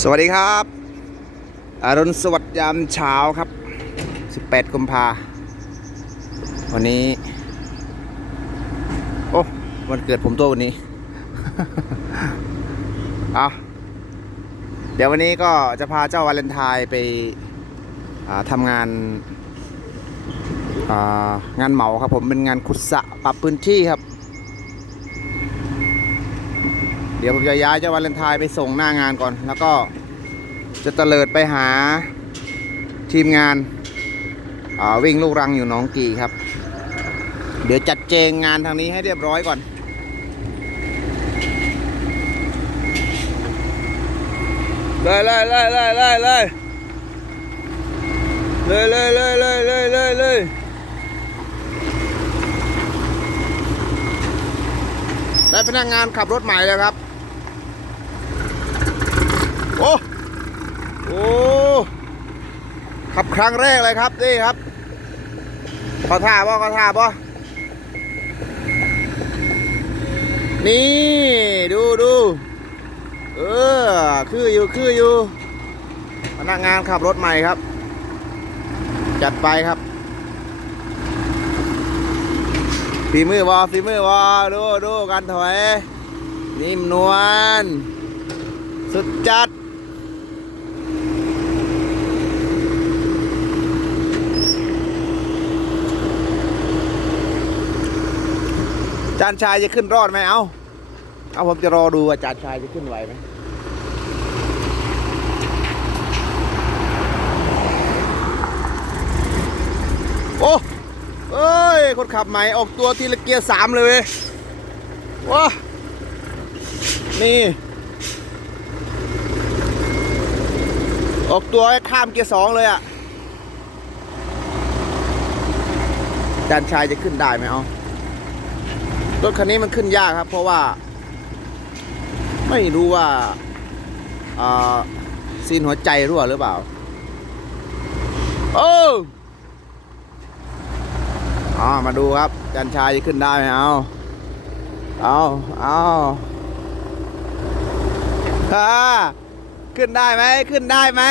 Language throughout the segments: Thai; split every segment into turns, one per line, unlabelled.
สวัสดีครับอรุณสวัสดิ์ยามเช้าครับ 18 กุมภาวันนี้ โอ้ วันเกิดผมตัววันนี้ เอาเดี๋ยววันนี้ก็จะพาเจ้าวาเลนไทน์ไปทำงานางานเหมาครับผมเป็นงานขุดสะปรับพื้นที่ครับ เดี๋ยวผมจะย้ายเจ้าวาเลนไทน์ไปส่งหน้างานก่อน แล้วก็จะเตลิดไปหาทีมงานาวิ่งลูกรังอยู่น้องกีครับ เดี๋ยวจัดเจงงานทางนี้ให้เรียบร้อยก่อน เลยเลยเลยเลยเลยเลยเลยเลยเลยเลยเลยเลยเลยได้พนักงานขับรถใหม่แล้วครับ โอ้โอ้ขับครั้งแรกเลยครับนี่ครับขอท่าบ่ขอท่าบ่นี่ดูดูเออคืออยู่คืออยู่พนักงานขับรถใหม่ครับ จัดไปครับฝีมือวอฝีมือวอดูดูการถอยนิ่มนวลสุดจัด จานชายจะขึ้นรอดไหมเอาเอาผมจะรอดูว่าจานชายจะขึ้นไหวไหมโอ้เอ้ย คนขับใหม่ออกตัวทีละเกียร์สามเลยเว้ยว้านี่ ออกตัวข้ามเกียร์สองเลยอะ่ะจานชายจะขึ้นได้ไหมเอา รถคันนี้มันขึ้นยากครับ เพราะว่า ไม่รู้ว่าซีนหัวใจรั่วหรือเปล่า โอ้อ๋อมาดูครับจันชายจะขึ้นได้ไหมเอาเอาเอาฮ่าขึ้นได้ไหม ขึ้นได้ไหม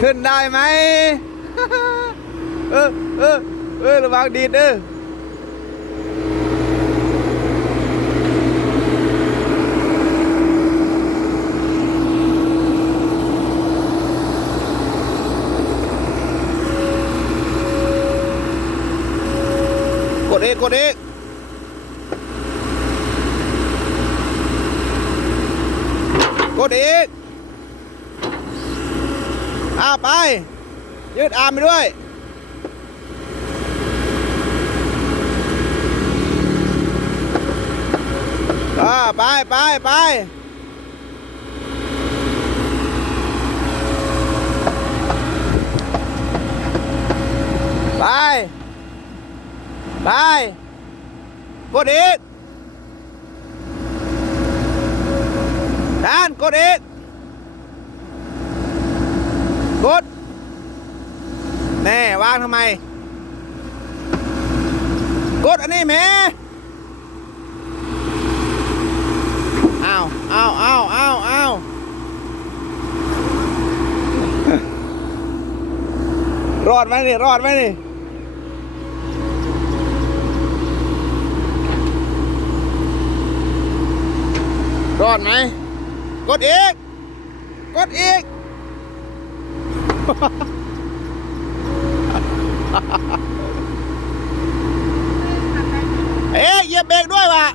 ขึ้นได้ไหม เออเออเออระวังดีดเด้อ อกกดเอกกดเอกอ้าไป ยืดอารมไปด้วยอ่าไปไปไปไป ไปกดอีกดานกดอีกกดแน่วางทำไม กดอันนี้แม่อ้าวอ้าวอ้าวอ้าวอ้าวรอดไหมนี่ รอดไหมนี่ รอดไหม กดอีก กดอีก เอ๊ะเหยียบเบรกด้วยว่ะ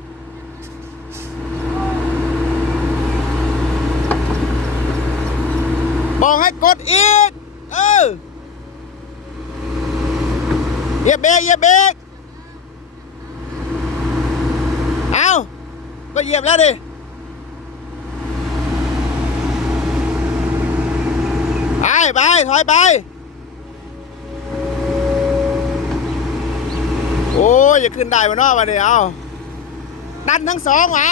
บอกให้กดอีก เออเหยียบเบรกเหยียบเบรกเอาก็เหยียบแล้วดิ ไปไปถอยไป โอ้ยอย่าขึ้นได้มานอกมาเดิเอาดันทั้งสองหมา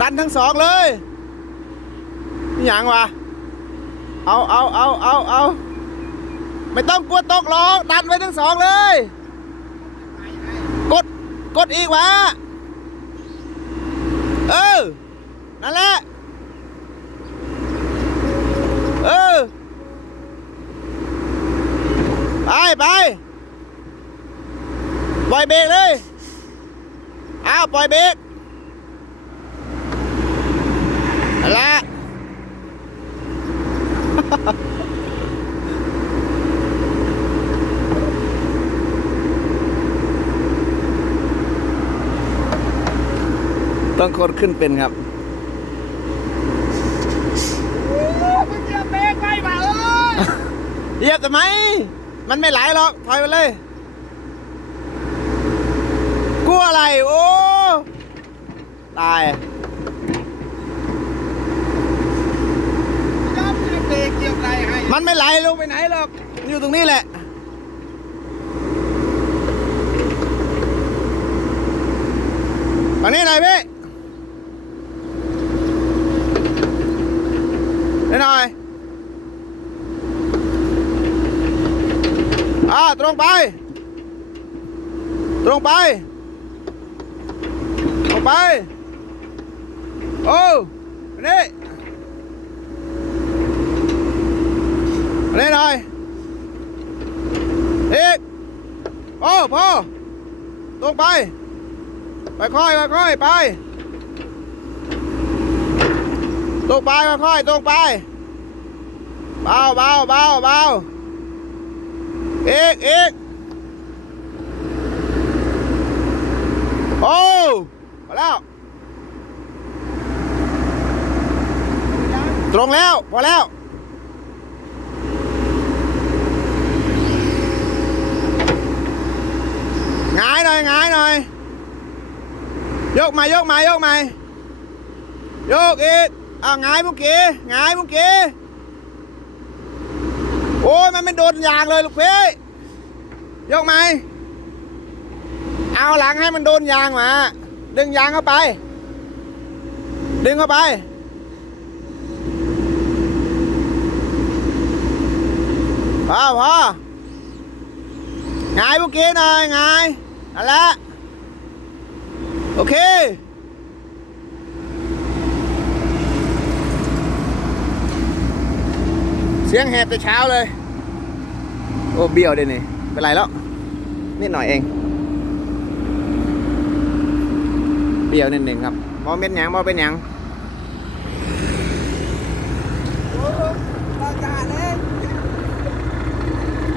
ดันทั้งสองเลยนี่ยังวะเอาเอาเอาเอาเอาไม่ต้องกลัวตกหรอกดันไว้ทั้งสองเลย กด กดอีกวะ เออ นั่นแหละ เออ ไปไปปล่อยเบรกเลย อ้าว ปล่อยเบรกนั่นแหละ ต้องกดขึ้นเป็นครับ
มึงจะเบรกไปป่ะเออ
เหยียบทำไม มันไม่ไหลหรอกถอยไปเลยกลัวอะไร โอ้ตาย
มั
นไม่ไหลลงไปไหนหรอก อยู่ตรงนี้แหละมานี่หน่อยพี่นี่หน่อย อ่า ต รงไป ตรงไป ตรงไป โอ้นี่นี่หน่อยอีกโอ้พ่อตรงไป ไปค่อยไปค่อยไป ตรงไปไปค่อยตรงไป เบาเบาเบาเบา เอีกอีกโอ้มาแล้ว ตรงแล้ว พอแล้วงายหน่อยงายหน่อย ยกมายกมายกมายกอีกอ้าวงายเมุกกี้งายเมุกกี้ โอ้ยมันไม่โดนยางเลยลูกพี่ยกไหม เอาหลังให้มันโดนยางมา ดึงยางเข้าไป ดึงเข้าไป พอพอหงายเมื่อกี้หน่อยหงายนั่นแหละโอเค สียงแหบแต่เช้าเลย โอ้เบี้ยวเดี๋ยวนี้เป็นไรแล้ว นิดหน่อยเอง เบี้ยวนิดหนึ่งครับมอเป็นหยังมอเป็นหยัง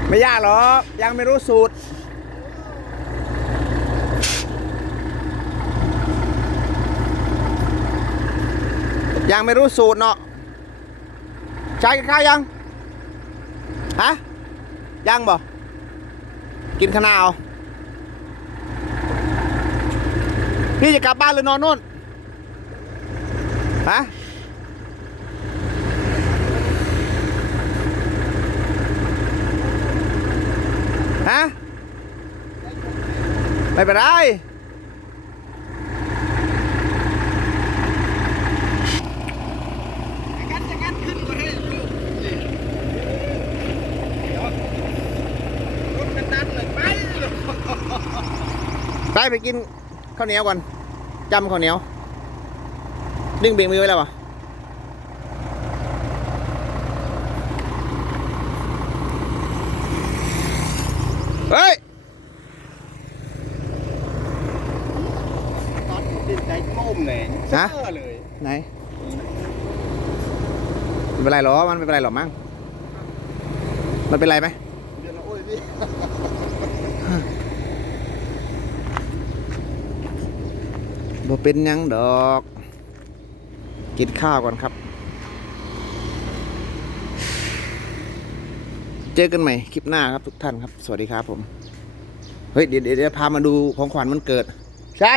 ไม่ยากหรอกยังไม่รู้สูตรยังไม่รู้สูตรเนาะใช้กินข้าวยัง ฮะยังบ่กินข้าวหนาเอาพี่จะกลับบ้านหรือนอนนู่นฮะฮะไม่เป็นไร
กันจะกันขึ้นก็ให้ลูกนี่เดี๋ยวรถกันดันเลยไปเลย
ไปไปกินข้าวเหนียวก่อนจำข้าวเหนียว ดึงเบรกมือไว้แล้ววะเฮ้ย
ตอนดินใจโม่มเลย
ฮะ
เอเลย
ไหนไม่เป็นไรหรอ มันไม่เป็นไรหรอกมั้งมันเป็นไรไหม
เดี๋ยวเราโอ้ยพี่
บ่เป็นยังดอก กินข้าวก่อนครับ เจอกันใหม่คลิปหน้าครับทุกท่านครับ สวัสดีครับผม เฮ้ย เดี๋ยวเดี๋ยวเดี๋ยวพามาดูของขวัญมันเกิด ใช่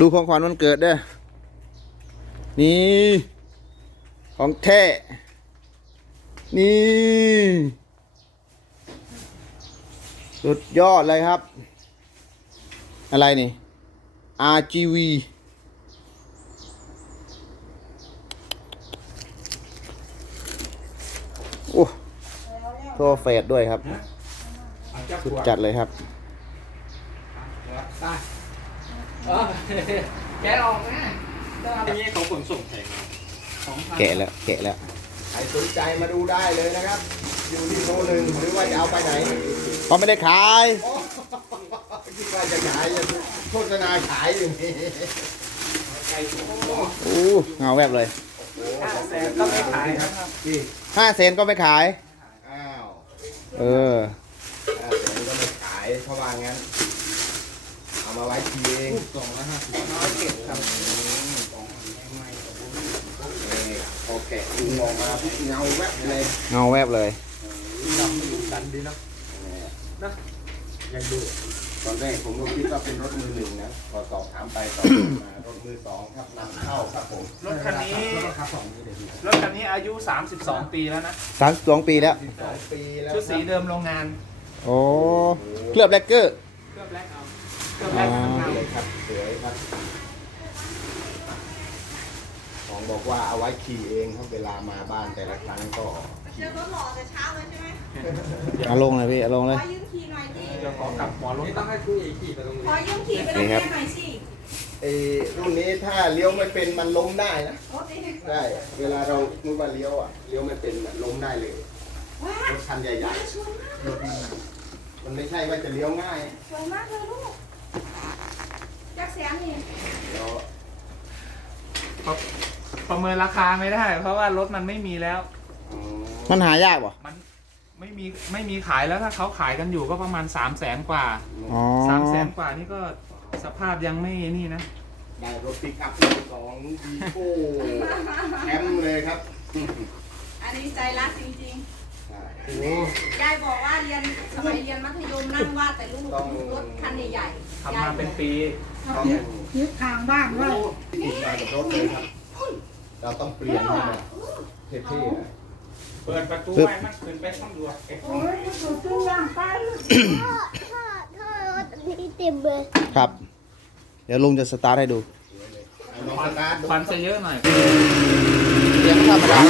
ดูของขวัญมันเกิดเด้อ นี่ ของแท้ นี่ สุดยอดเลยครับ อะไรนี่ RGV โอ้โทรเฟสด้วยครับ สุดจัดเลยครับ
ไปเออแกะออกนะอันนี้ของขนส่งแพงของพัน
แกะแล้ว แกะแล้ว
ใครสนใจมาดูได้เลยนะครับ อยู่ที่โนหนึ่งหรือว่าจะเอาไปไหน
ก็ไม่ได้ขาย
คิดว่าจะขายจะโฆษณาขายอยู่นี่
อู้เงาแวบเลย
ห้าแสนก็ไม่ขายครับ
ห้าเซนก็ไม่ขาย
อ้าว
เออ
ห้าแสนก็ไม่ขายเพราะว่างั้น เอามาไว้ทีเอง
สองร้อยห้าสิบน้อยเก็บครับ
นี่พอแกะดึงออกมาปุ๊บเงาแวบเลย
เงาแวบเลย
ดำมันดูดันดีนะ นะยังดู
ตอนแรกผมก็คิดว่าเป็นรถมือหนึ่งนะพอสอบถามไปสอบมารถมือสองครับนำเข้าครับผม
รถคันนี้
ครับสองนี้เดี๋ยวพี่
รถคันนี้อายุ 32 ปีแล้วนะ
สามสองปีแล้ว
สองปีแล้ว
ชุดสีเดิมโรงงาน
โอ้เคลือบแลกเกอร์
เคลือบแรกเอาเคลือบแรกมัน
ครั
เงา
บเลยครับสวยครับของบอกว่าเอาไว้ขี่เองครับเวลามาบ้านแต่ละครั้งก็
เจอรถหล่อแต่เช้าเลยใช่ไหม
เอาลงเลยพี่เอาลง
ข
เลย
อยืมขี่หน่อยดิ
เดี๋ยวขอกลับหมอรถต้องให้คุยอีกทีไปตรงนี้
ขอยืมขี่ไปโรงเรียนหน่อยสิ
ไอ้รุ่นนี้ถ้าเลี้ยวไม่เป็นมันล้มได้นะ
รถนี่
ได้ เวลาเรานึกว่าเลี้ยวอะ เลี้ยวไม่เป็นอะล้มได้เลย
ว้าร
ถคันใหญ่
สวยมาก
ๆรถมันหนักมันไม่ใช่ว่าจะเลี้ยวง่าย
สวยมากเลยลูกจักแสนนี่
เดี๋ยว
ประเมินราคาไม่ได้ เพราะว่ารถมันไม่มีแล้ว
อืม
มันหายากป่ะ
มันไม่มีไม่มีขายแล้วถ้าเขาขายกันอยู่ก็ประมาณ3 0 0แสนกว่า
อ๋อ
สามแสนกว่านี่ก็สภาพยังไม่นี่นะ
ได้รถปิกอัพมือสองดีโก้แคมป์เลยครับ
อันนี้ใจรักจริง
ใช่
ๆยายบอกว่าเรียนสมัยเรียนมัธยมนั่งวาดแต่รูปรถคันใหญ่ๆ
ทำมาเป็นปี
ต้อง
ยึดทางบ้างด้วย
ติดมากับรถเลยครับ เราต้องเปลี่ยนให้มันเท่ๆนะ
เปิดประตูไว้มันขึ้นไปตำรวจ
โอ้ยสุดตู้ย่างไป
ถ้าถ้าถ้ารถนี้เต็มเลย
ครับ เดี๋ยวลุงจะสตาร์ทให้ดู
เอาลองสตาร์ทดู
ควันจะเยอะหน่อย
เสียงธรรมดา